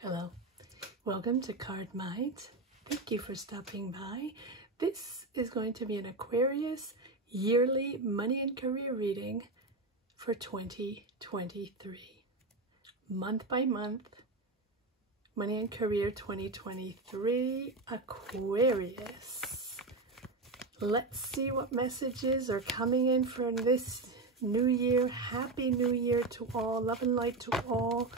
Hello, welcome to Card Minds. Thank you for stopping by. This is going to be an Aquarius yearly money and career reading for 2023. Month by month, money and career 2023, Aquarius. Let's see what messages are coming in for this new year. Happy New Year to all. Love and light to all.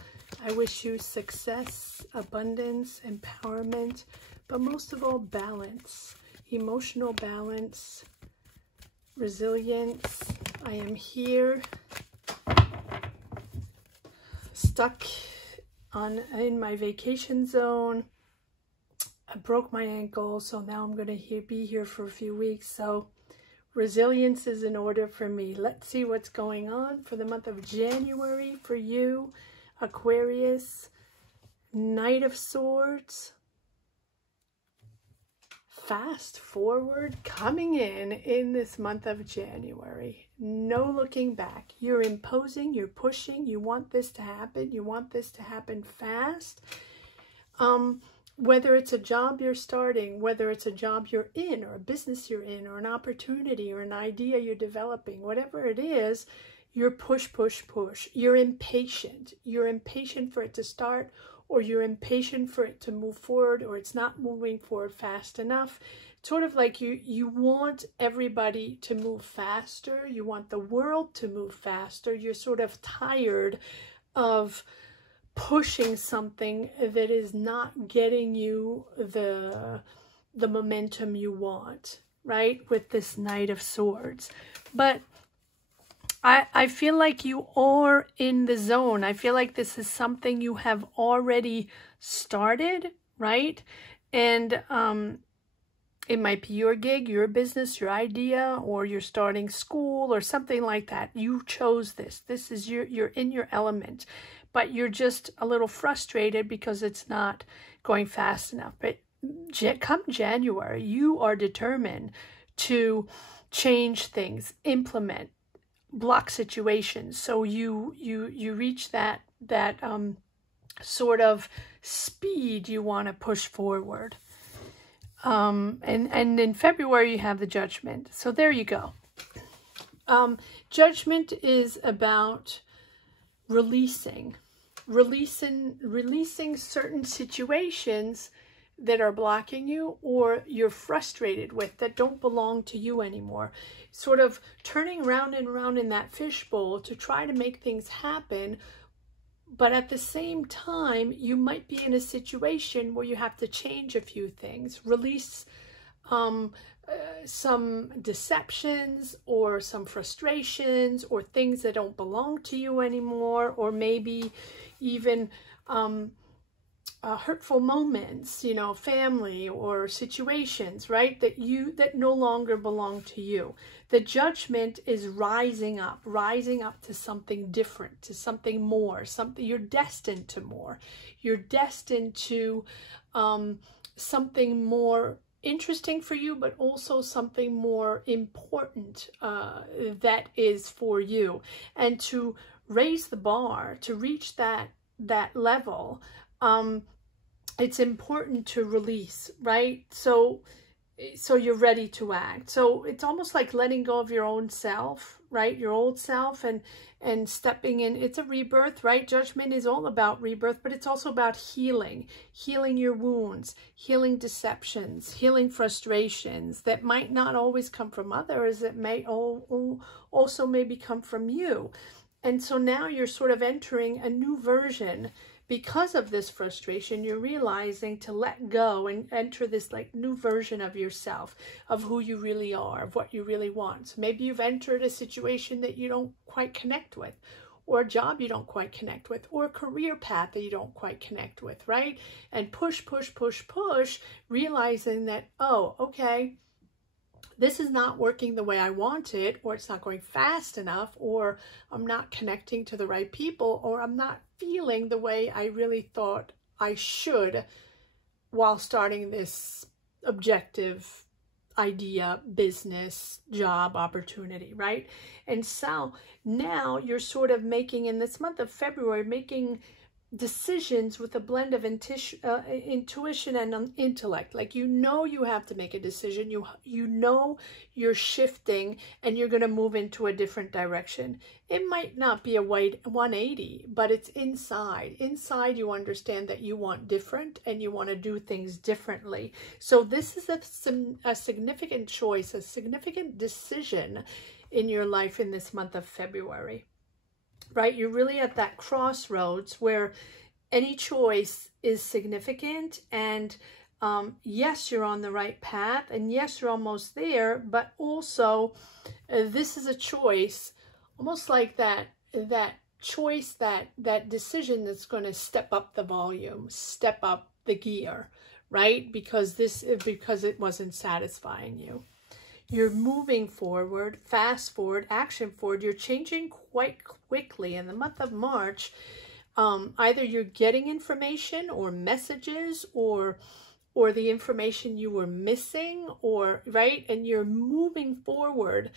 I wish you success, abundance, empowerment, but most of all, balance, emotional balance, resilience. I am here, stuck in my vacation zone. I broke my ankle, so now I'm going to be here for a few weeks. So resilience is in order for me. Let's see what's going on for the month of January for you, Aquarius. Knight of Swords, fast forward coming in this month of January. No looking back. You're imposing, you're pushing, you want this to happen, you want this to happen fast. Whether it's a job you're starting, whether it's a job you're in, or a business you're in, or an opportunity, or an idea you're developing, whatever it is, you're push. You're impatient. You're impatient for it to start, or you're impatient for it to move forward, or it's not moving forward fast enough. Sort of like you want everybody to move faster. You want the world to move faster. You're sort of tired of pushing something that is not getting you the momentum you want, right? With this Knight of Swords. But I feel like you are in the zone. I feel like this is something you have already started, right? And it might be your gig, your business, your idea, or you're starting school or something like that. You chose this. This is you're in your element, but you're just a little frustrated because it's not going fast enough. But come January, you are determined to change things, implement, block situations, so you reach that sort of speed you want to push forward. And in February you have the Judgment. So there you go. Judgment is about releasing certain situations that are blocking you, or you're frustrated with, that don't belong to you anymore. Sort of turning round and round in that fishbowl to try to make things happen, but at the same time, you might be in a situation where you have to change a few things, release some deceptions or some frustrations or things that don't belong to you anymore, or maybe even hurtful moments, you know, family or situations, right, that no longer belong to you. The Judgment is rising up to something different, to something more, something you're destined to more. You're destined to something more interesting for you, but also something more important that is for you. And to raise the bar, to reach that level, it's important to release, right? So you're ready to act. So it's almost like letting go of your own self, right? Your old self, and stepping in. It's a rebirth, right? Judgment is all about rebirth, but it's also about healing your wounds, healing deceptions, healing frustrations that might not always come from others. It may also maybe come from you. And so now you're sort of entering a new version. Because of this frustration, you're realizing to let go and enter this like new version of yourself, of who you really are, of what you really want. So maybe you've entered a situation that you don't quite connect with, or a job you don't quite connect with, or a career path that you don't quite connect with, right? And push, realizing that, oh, okay, this is not working the way I want it, or it's not going fast enough, or I'm not connecting to the right people, or I'm not feeling the way I really thought I should while starting this objective idea, business, job, opportunity, right? And so now you're sort of making, in this month of February, making decisions with a blend of intuition and intellect. Like, you know, you have to make a decision. You know you're shifting and you're going to move into a different direction. It might not be a white 180, but it's inside. Inside, you understand that you want different and you want to do things differently. So this is a significant choice, a significant decision in your life in this month of February. Right? You're really at that crossroads where any choice is significant, and yes, you're on the right path, and yes, you're almost there, but also this is a choice, almost like that choice, that decision that's going to step up the volume, step up the gear, right? Because it wasn't satisfying you. You're moving forward, fast forward, action forward. You're changing quite quickly. In the month of March, either you're getting information or messages or the information you were missing, or right, and you're moving forward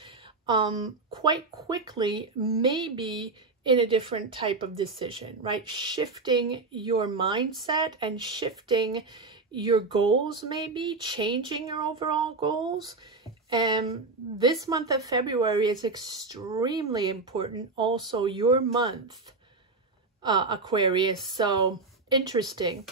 quite quickly, maybe in a different type of decision, right? Shifting your mindset and shifting your goals, maybe changing your overall goals. And this month of February is extremely important. Also, your month, Aquarius. So interesting.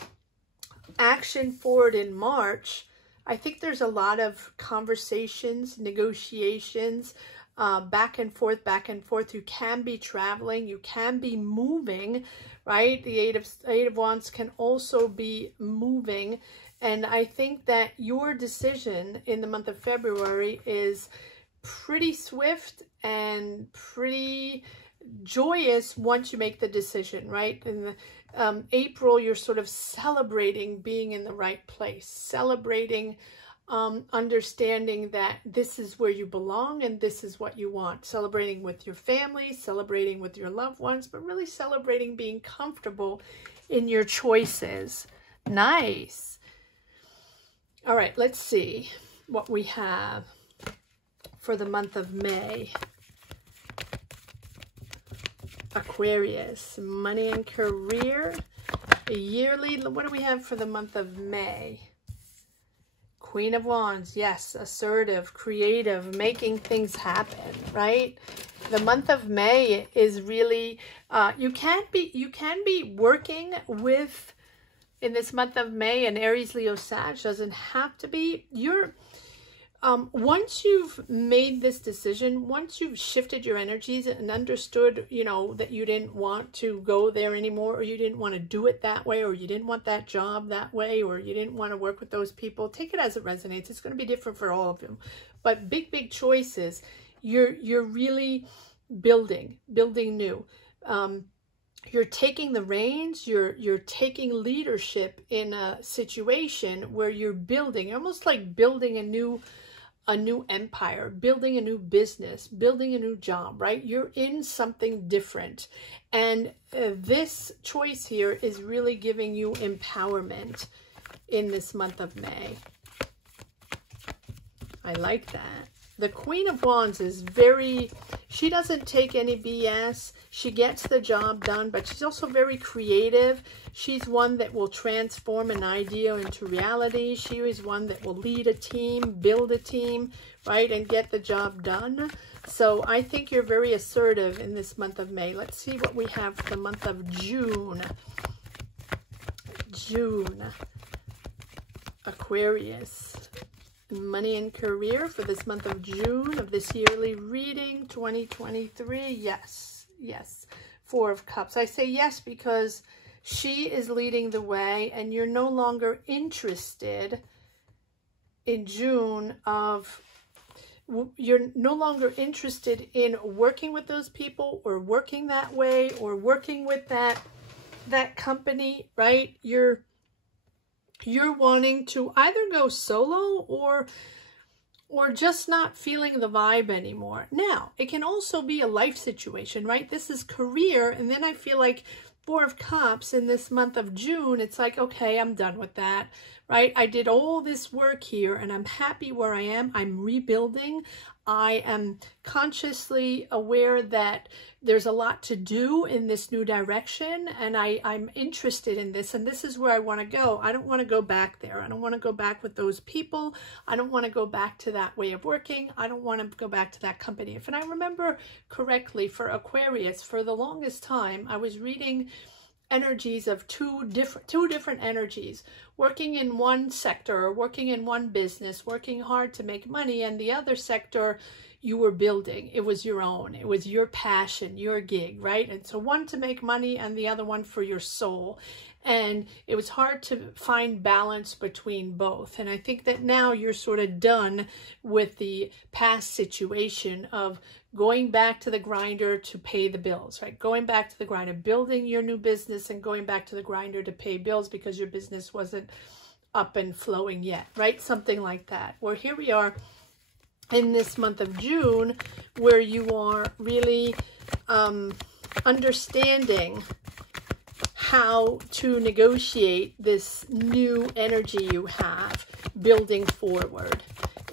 Action forward in March. I think there's a lot of conversations, negotiations, back and forth, back and forth. You can be traveling. You can be moving, right? The Eight of Wands can also be moving. And I think that your decision in the month of February is pretty swift and pretty joyous once you make the decision, right? In April, you're sort of celebrating being in the right place, celebrating understanding that this is where you belong and this is what you want, celebrating with your family, celebrating with your loved ones, but really celebrating being comfortable in your choices. Nice. All right, let's see what we have for the month of May. Aquarius, money and career, yearly. What do we have for the month of May? Queen of Wands, yes, assertive, creative, making things happen, right? The month of May is really, you can be working with, in this month of May, an Aries, Leo, Sag, doesn't have to be. Once you've made this decision, once you've shifted your energies and understood, you know, that you didn't want to go there anymore, or you didn't want to do it that way, or you didn't want that job that way, or you didn't want to work with those people, take it as it resonates. It's going to be different for all of them. But big choices, you're really building new. You're taking the reins, you're taking leadership in a situation where you're building, almost like building a new empire, building a new business, building a new job, right? You're in something different. And this choice here is really giving you empowerment in this month of May. I like that. The Queen of Wands is she doesn't take any BS. She gets the job done, but she's also very creative. She's one that will transform an idea into reality. She is one that will lead a team, build a team, right, and get the job done. So I think you're very assertive in this month of May. Let's see what we have for the month of June. Aquarius. Money and career for this month of June of this yearly reading 2023. Yes. Four of Cups. I say yes because she is leading the way, and you're no longer interested in June you're no longer interested in working with those people, or working that way, or working with that company, right? You're wanting to either go solo or just not feeling the vibe anymore. Now, it can also be a life situation, right? This is career, and then I feel like Four of Cups in this month of June, it's like, okay, I'm done with that, right? I did all this work here and I'm happy where I am. I'm rebuilding. I am consciously aware that there's a lot to do in this new direction, and I'm interested in this, and this is where I want to go. I don't want to go back there. I don't want to go back with those people. I don't want to go back to that way of working. I don't want to go back to that company. If I remember correctly, for Aquarius, for the longest time, I was reading energies of two different energies, working in one sector, working in one business, working hard to make money, and the other sector you were building. It was your own. It was your passion, your gig, right? And so one to make money and the other one for your soul. And it was hard to find balance between both. And I think that now you're sort of done with the past situation of going back to the grinder to pay the bills, right? Going back to the grinder, building your new business and going back to the grinder to pay bills because your business wasn't up and flowing yet, right? Something like that. Where here we are in this month of June, where you are really understanding how to negotiate this new energy you have building forward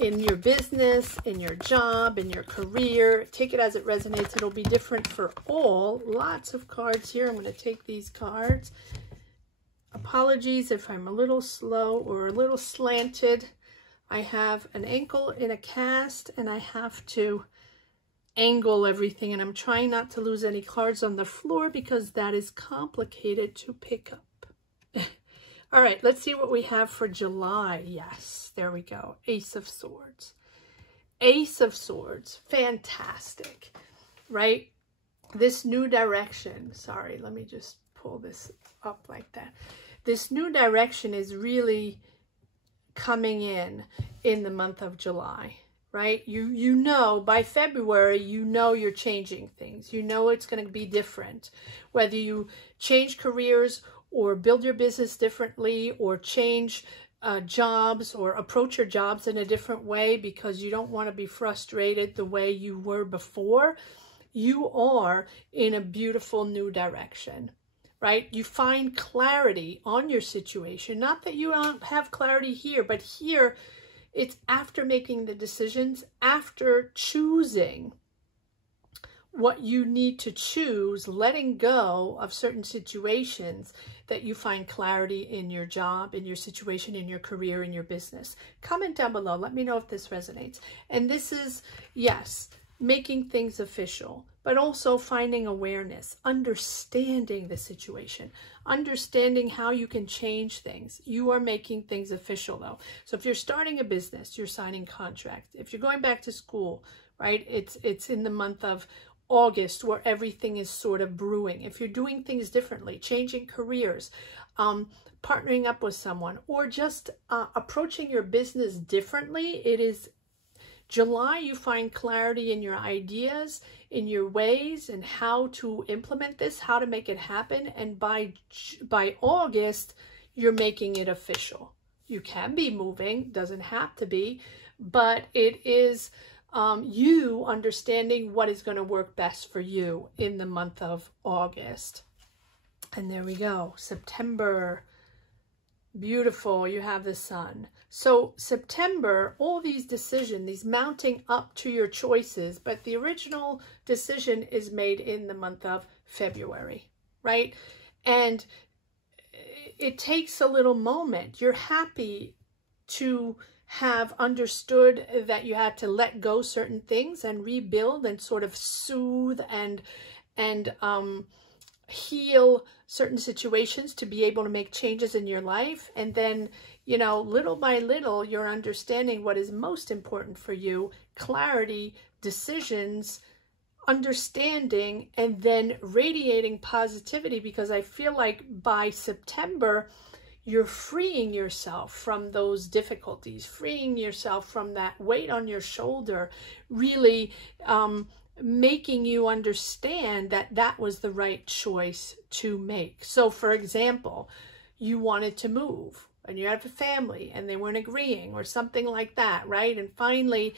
in your business, in your job, in your career. Take it as it resonates. It'll be different for all. Lots of cards here. I'm going to take these cards. Apologies if I'm a little slow or a little slanted. I have an ankle in a cast and I have to angle everything, and I'm trying not to lose any cards on the floor because that is complicated to pick up. All right, let's see what we have for July. Yes, there we go. Ace of Swords. Ace of Swords. Fantastic, right? This new direction. Sorry, let me just pull this up like that. This new direction is really coming in the month of July, right? You know, by February, you know you're changing things. You know it's going to be different. Whether you change careers or build your business differently or change jobs or approach your jobs in a different way because you don't want to be frustrated the way you were before, you are in a beautiful new direction, right? You find clarity on your situation. Not that you don't have clarity here, but here it's after making the decisions, after choosing what you need to choose, letting go of certain situations, that you find clarity in your job, in your situation, in your career, in your business. Comment down below. Let me know if this resonates. And this is, yes, making things official, but also finding awareness, understanding the situation, understanding how you can change things. You are making things official though. So if you're starting a business, you're signing contracts. If you're going back to school, right, it's in the month of August where everything is sort of brewing. If you're doing things differently, changing careers, partnering up with someone, or just approaching your business differently, it is July. You find clarity in your ideas, in your ways, and how to implement this, how to make it happen. And by August, you're making it official. You can be moving, doesn't have to be, but it is you understanding what is going to work best for you in the month of August. And there we go. September. Beautiful. You have the sun. So September, all these decisions, these mounting up to your choices, but the original decision is made in the month of February, right? And it takes a little moment. You're happy to have understood that you had to let go certain things and rebuild and sort of soothe and heal certain situations to be able to make changes in your life. And then, you know, little by little, you're understanding what is most important for you, clarity, decisions, understanding, and then radiating positivity, because I feel like by September, you're freeing yourself from those difficulties, freeing yourself from that weight on your shoulder, really making you understand that that was the right choice to make. So for example, you wanted to move and you have a family and they weren't agreeing or something like that, right? And finally,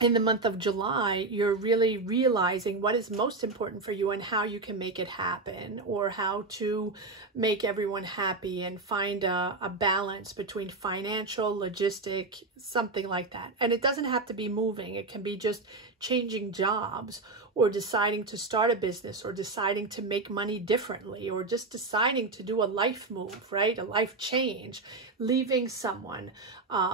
in the month of July, you're really realizing what is most important for you and how you can make it happen, or how to make everyone happy and find a balance between financial, logistic, something like that. And it doesn't have to be moving. It can be just changing jobs, or deciding to start a business, or deciding to make money differently, or just deciding to do a life move, right? A life change, leaving someone,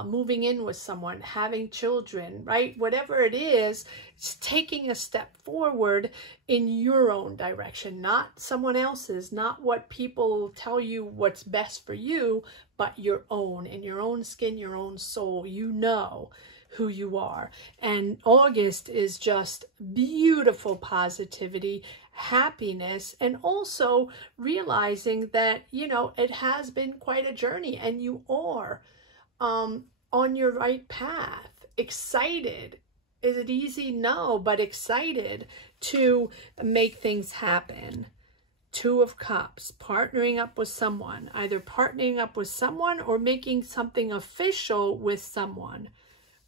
moving in with someone, having children, right? Whatever it is, it's taking a step forward in your own direction, not someone else's, not what people tell you what's best for you, but your own, in your own skin, your own soul. You know who you are. And August is just beautiful positivity, happiness, and also realizing that, you know, it has been quite a journey and you are on your right path. Excited. Is it easy? No, but excited to make things happen. Two of Cups, partnering up with someone, either partnering up with someone or making something official with someone,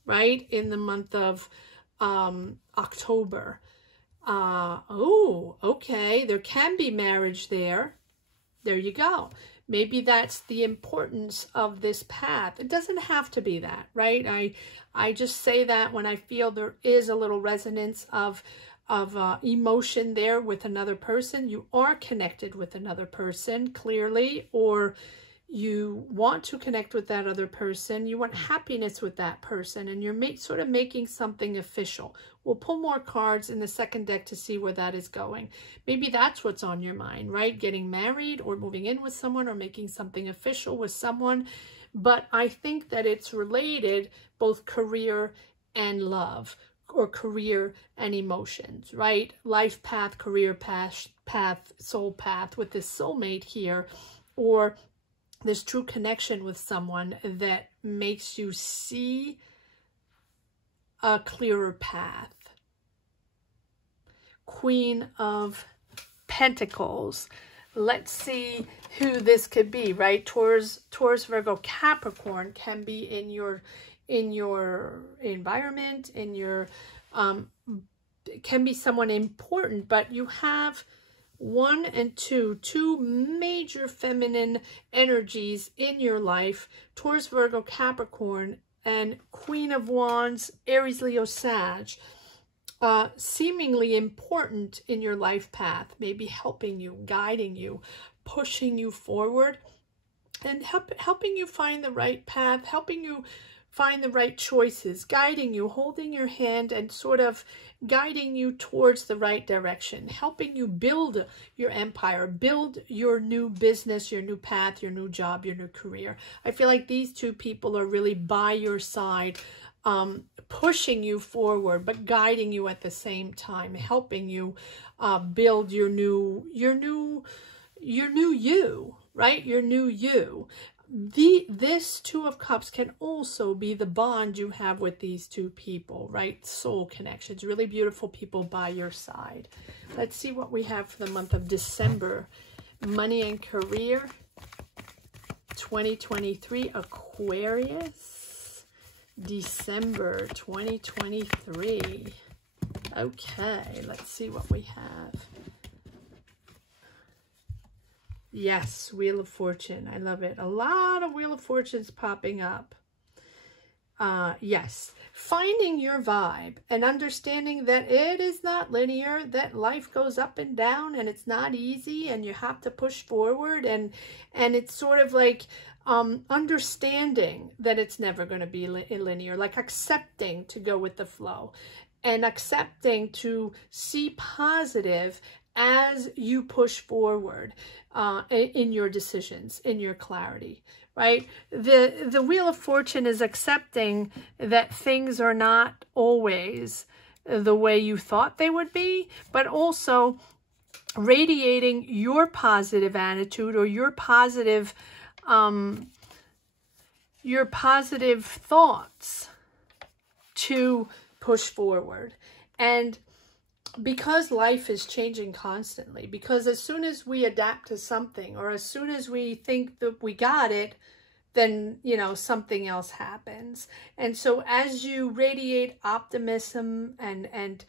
right? In the month of October. Oh, okay. There can be marriage there. There you go. Maybe that's the importance of this path. It doesn't have to be that, right? I just say that when I feel there is a little resonance of emotion there with another person. You are connected with another person, clearly, or you want to connect with that other person. You want happiness with that person, and you're sort of making something official. We'll pull more cards in the second deck to see where that is going. Maybe that's what's on your mind, right? Getting married, or moving in with someone, or making something official with someone. But I think that it's related, both career and love, or career and emotions, right? Life path, career path, soul path with this soulmate here, or this true connection with someone that makes you see a clearer path. Queen of Pentacles. Let's see who this could be, right? Taurus, Virgo, Capricorn can be in your environment, in your it can be someone important, but you have 1 and 2 major feminine energies in your life. Taurus, Virgo, Capricorn, and Queen of Wands, Aries, Leo, Sag, seemingly important in your life path, maybe helping you, guiding you, pushing you forward, and helping you find the right path, helping you find the right choices, guiding you, holding your hand, and sort of guiding you towards the right direction, helping you build your empire, build your new business, your new path, your new job, your new career. I feel like these two people are really by your side, pushing you forward, but guiding you at the same time, helping you build your new you, right? Your new you. This Two of Cups can also be the bond you have with these two people, right? Soul connections, really beautiful people by your side. Let's see what we have for the month of December. Money and career, 2023, Aquarius, December 2023. Okay, let's see what we have. Yes, Wheel of Fortune. I love it. A lot of Wheel of Fortunes popping up. Yes, finding your vibe and understanding that it is not linear, that life goes up and down and it's not easy and you have to push forward, and it's sort of like understanding that it's never going to be linear, like accepting to go with the flow and accepting to see positive as you push forward in your decisions, in your clarity, right? The Wheel of Fortune is accepting that things are not always the way you thought they would be, but also radiating your positive attitude or your positive thoughts to push forward. And because life is changing constantly, because as soon as we adapt to something, or as soon as we think that we got it, then, you know, something else happens. And so as you radiate optimism and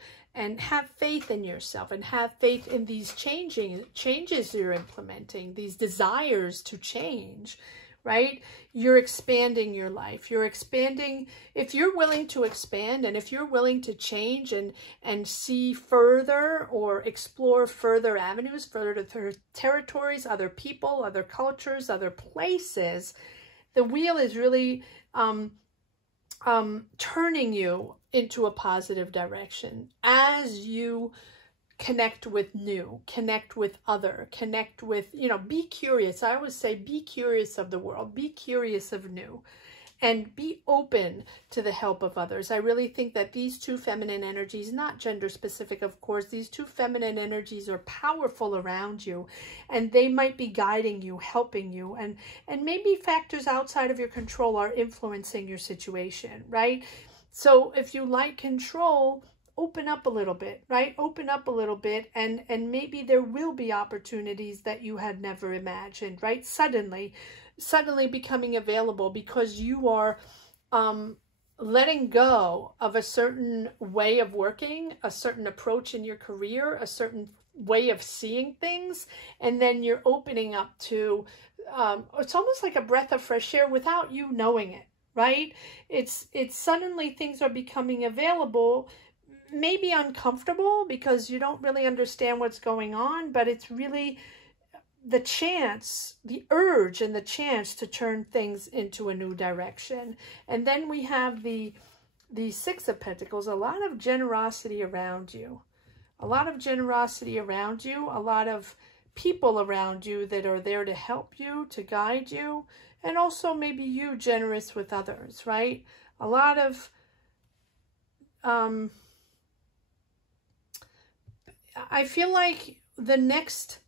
have faith in yourself and have faith in these changes you're implementing, these desires to change, right? You're expanding your life. You're expanding. If you're willing to expand and if you're willing to change and see further or explore further avenues, further territories, other people, other cultures, other places, the wheel is really turning you into a positive direction as you connect with new, connect with other, connect with, you know, be curious. I always say, be curious of the world, be curious of new, and be open to the help of others. I really think that these two feminine energies, not gender specific, of course, these two feminine energies are powerful around you, and they might be guiding you, helping you, and maybe factors outside of your control are influencing your situation, right? So if you like control, open up a little bit, right? Open up a little bit, and maybe there will be opportunities that you had never imagined, right? Suddenly becoming available because you are letting go of a certain way of working, a certain approach in your career, a certain way of seeing things, and then you're opening up to, it's almost like a breath of fresh air without you knowing it, right? It's suddenly things are becoming available, maybe uncomfortable because you don't really understand what's going on, but it's really the chance, the urge and the chance to turn things into a new direction. And then we have the Six of Pentacles, a lot of generosity around you, a lot of generosity around you, a lot of people around you that are there to help you, to guide you, and also maybe you generous with others, right? A lot of, I feel like the next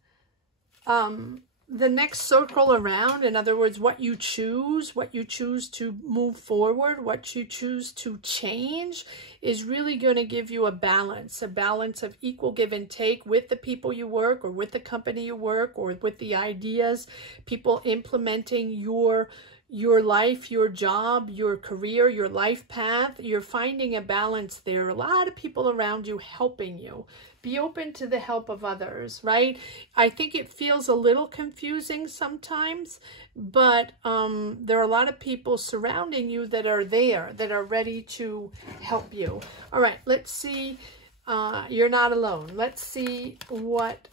circle around, in other words, what you choose to move forward, what you choose to change, is really going to give you a balance of equal give and take with the people you work, or with the company you work, or with the ideas, people implementing your life, your job, your career, your life path. You're finding a balance there. A lot of people around you helping you. Be open to the help of others, right? I think it feels a little confusing sometimes, but there are a lot of people surrounding you that are there, that are ready to help you. All right, let's see. You're not alone. Let's see what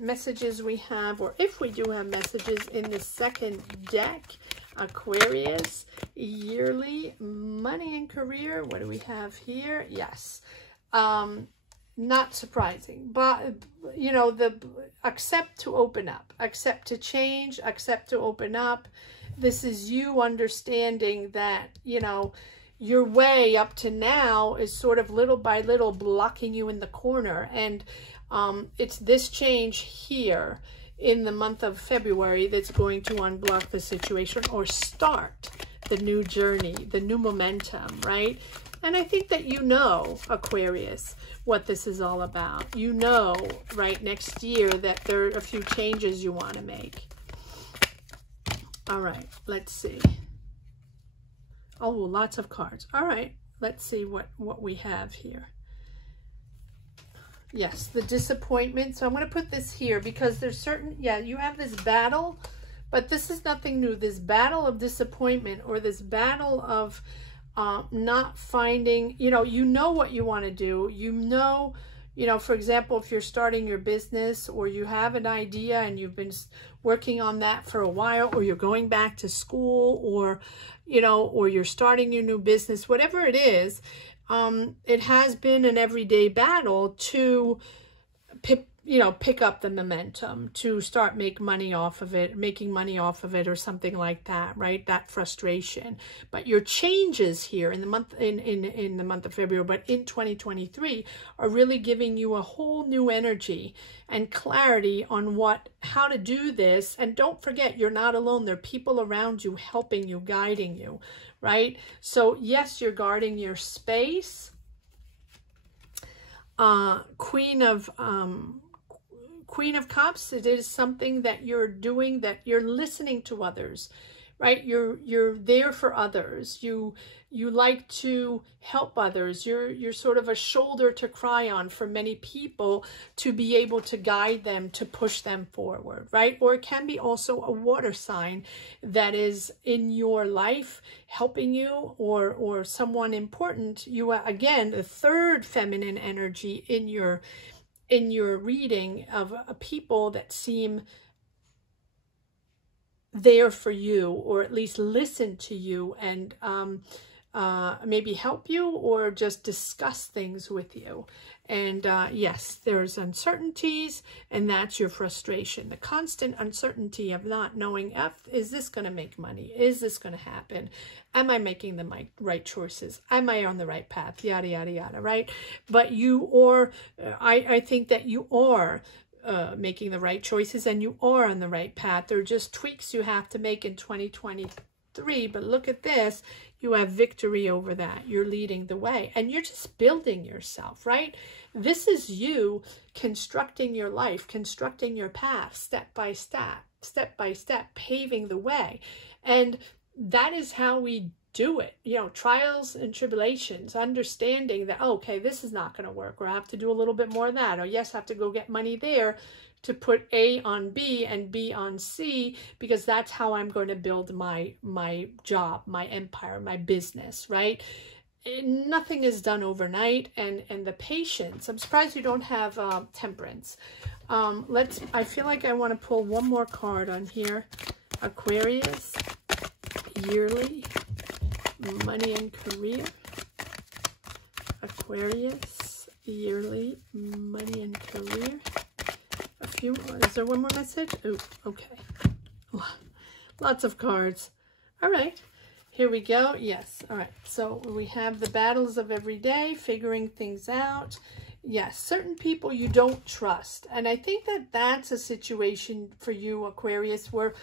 messages we have, or if we do have messages in the second deck. Aquarius, yearly, money and career. What do we have here? Yes. Not surprising, but you know, accept to open up, accept to change, accept to open up. This is you understanding that, you know, your way up to now is sort of little by little blocking you in the corner, and it's this change here in the month of February that's going to unblock the situation or start the new journey, the new momentum, right? And I think that you know, Aquarius, what this is all about. You know, right, next year that there are a few changes you want to make. All right, let's see. Oh, lots of cards. All right, let's see what we have here. Yes, the disappointment. So I'm going to put this here because there's certain, yeah, you have this battle, but this is nothing new. This battle of disappointment, or this battle of not finding, you know what you want to do. You know, for example, if you're starting your business, or you have an idea and you've been working on that for a while, or you're going back to school, or, or you're starting your new business, whatever it is, it has been an everyday battle to pick up the momentum, to start making money off of it, or something like that, right? That frustration. But your changes here in the month in the month of February, but in 2023, are really giving you a whole new energy and clarity on how to do this. And don't forget, you're not alone. There are people around you helping you, guiding you, right? So yes, you're guarding your space. Queen of Cups, it is something that you're doing, that you're listening to others, right? You're there for others. You like to help others. You're sort of a shoulder to cry on for many people, to be able to guide them, to push them forward, right? Or it can be also a water sign that is in your life helping you, or someone important. You are, again, the third feminine energy in your reading of people that seem there for you, or at least listen to you and maybe help you, or just discuss things with you. And yes, there's uncertainties, and that's your frustration. The constant uncertainty of not knowing, is this going to make money? Is this going to happen? Am I making the right choices? Am I on the right path? Yada, yada, yada, right? But I think that you are making the right choices, and you are on the right path. There are just tweaks you have to make in 2023, but look at this. You have victory over that. You're leading the way, and you're just building yourself, right? This is you constructing your life, constructing your path, step by step, paving the way. And that is how we do it. You know, trials and tribulations, understanding that, okay, this is not going to work, or I have to do a little bit more of that, or yes, I have to go get money there to put A on B and B on C, because that's how I'm going to build my job, my empire, my business, right? Nothing is done overnight, and the patience. I'm surprised you don't have temperance. I feel like I want to pull one more card on here. Aquarius, yearly, money and career. Aquarius, yearly, money and career. Is there one more message? Oh, okay. Lots of cards. All right. Here we go. Yes. All right. So we have the battles of every day, figuring things out. Yes. Certain people you don't trust. And I think that that's a situation for you, Aquarius, where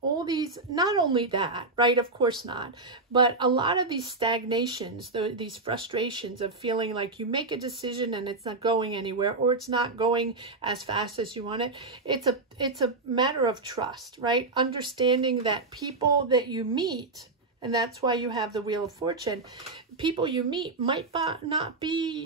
all these, not only that, right? Of course not. But a lot of these stagnations, these frustrations of feeling like you make a decision and it's not going anywhere, or it's not going as fast as you want it. It's a matter of trust, right? Understanding that people that you meet, and that's why you have the Wheel of Fortune, people you meet might not be,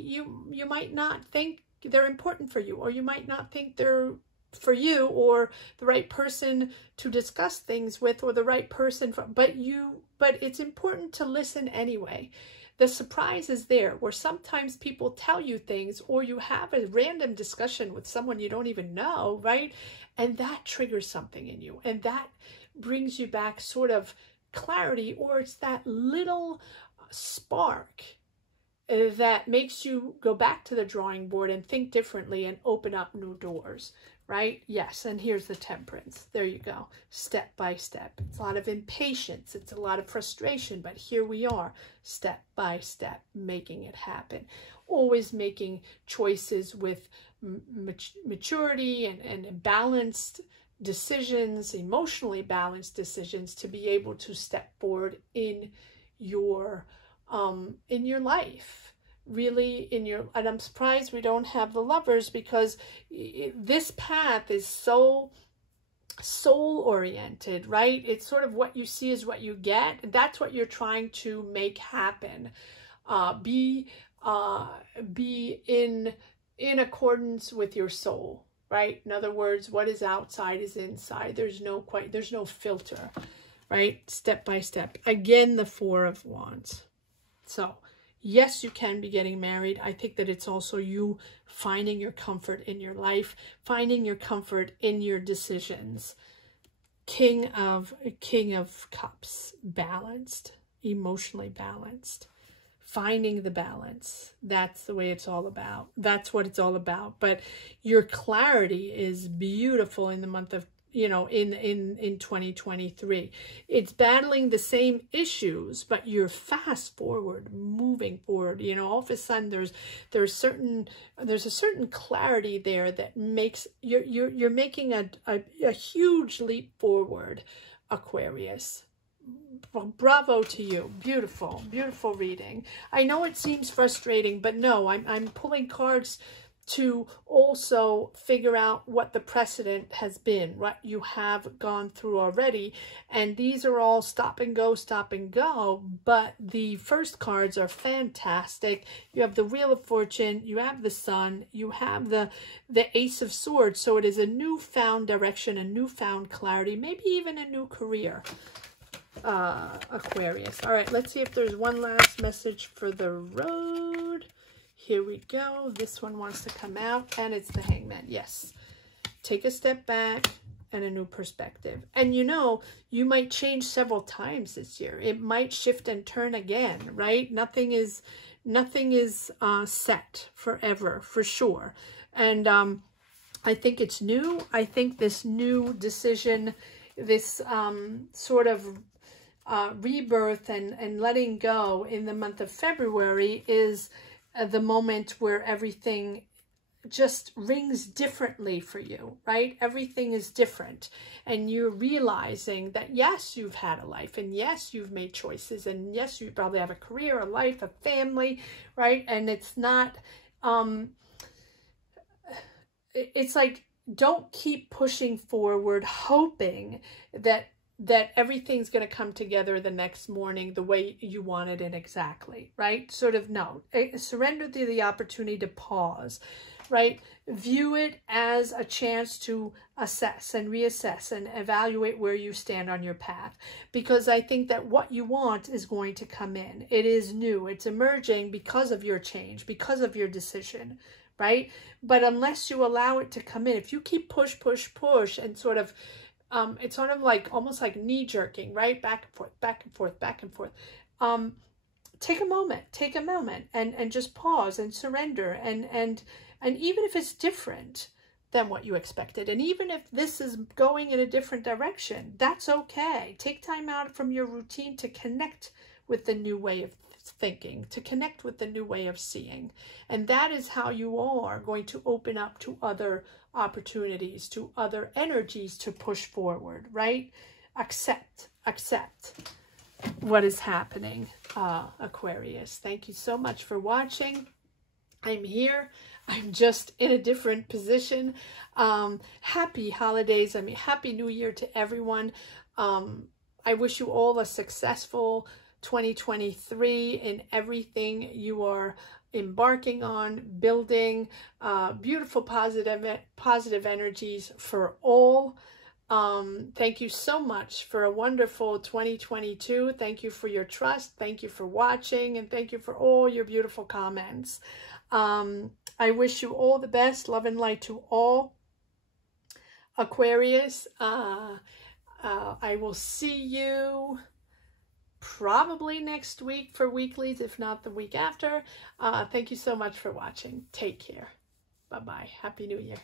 you might not think they're important for you, or you might not think they're for you, or the right person to discuss things with, or the right person but it's important to listen anyway. The surprise is there, where sometimes people tell you things, or you have a random discussion with someone you don't even know, right? And that triggers something in you, and that brings you back sort of clarity, or it's that little spark that makes you go back to the drawing board and think differently and open up new doors, right? Yes. And here's the Temperance. There you go. Step by step. It's a lot of impatience. It's a lot of frustration, but here we are, step by step, making it happen. Always making choices with maturity and balanced decisions, emotionally balanced decisions, to be able to step forward in your life, really and I'm surprised we don't have the Lovers, because this path is so soul oriented, right? It's sort of what you see is what you get. That's what you're trying to make happen. Be in accordance with your soul, right? In other words, what is outside is inside. There's no filter, right? Step by step. Again, the Four of Wands. So, yes, you can be getting married. I think that it's also you finding your comfort in your life, finding your comfort in your decisions. King of Cups, balanced, emotionally balanced. Finding the balance. That's the way it's all about. That's what it's all about. But your clarity is beautiful in the month of, in 2023. It's battling the same issues, but you're fast forward, moving forward. All of a sudden there's a certain clarity there that makes you're making a huge leap forward, Aquarius. Bravo to you. Beautiful, beautiful reading. I know it seems frustrating, but no, I'm pulling cards to also figure out what the precedent has been, what you have gone through already. And these are all stop and go, but the first cards are fantastic. You have the Wheel of Fortune, you have the Sun, you have the Ace of Swords. So it is a newfound direction, a newfound clarity, maybe even a new career, Aquarius. All right, let's see if there's one last message for the road. Here we go. This one wants to come out, and it's the Hangman. Yes. Take a step back and a new perspective. And you know, you might change several times this year. It might shift and turn again, right? Nothing is set forever, for sure. And I think it's new. I think this new decision, this sort of rebirth and letting go in the month of February is the moment where everything just rings differently for you, right? Everything is different. And you're realizing that, yes, you've had a life, and yes, you've made choices, and yes, you probably have a career, a life, a family, right? And it's not, it's like, don't keep pushing forward, hoping that everything's going to come together the next morning the way you wanted it exactly, right? Sort of, no. Surrender to the opportunity to pause, right? View it as a chance to assess and reassess and evaluate where you stand on your path. Because I think that what you want is going to come in. It is new. It's emerging because of your change, because of your decision, right? But unless you allow it to come in, if you keep push and sort of, it's sort of like, almost like knee jerking, right? Back and forth, back and forth, back and forth. Take a moment and just pause and surrender. And even if it's different than what you expected, and even if this is going in a different direction, that's okay. Take time out from your routine to connect with the new way of thinking, to connect with the new way of seeing. And that is how you are going to open up to other opportunities, to other energies to push forward, right? Accept what is happening, Aquarius. Thank you so much for watching. I'm here. I'm just in a different position. Happy holidays. I mean, Happy New Year to everyone. I wish you all a successful 2023 in everything you are embarking on, building beautiful, positive energies for all. Thank you so much for a wonderful 2022. Thank you for your trust. Thank you for watching, and thank you for all your beautiful comments. I wish you all the best. Love and light to all. Aquarius, I will see you probably next week for weeklies, if not the week after. Thank you so much for watching. Take care. Bye-bye. Happy New Year.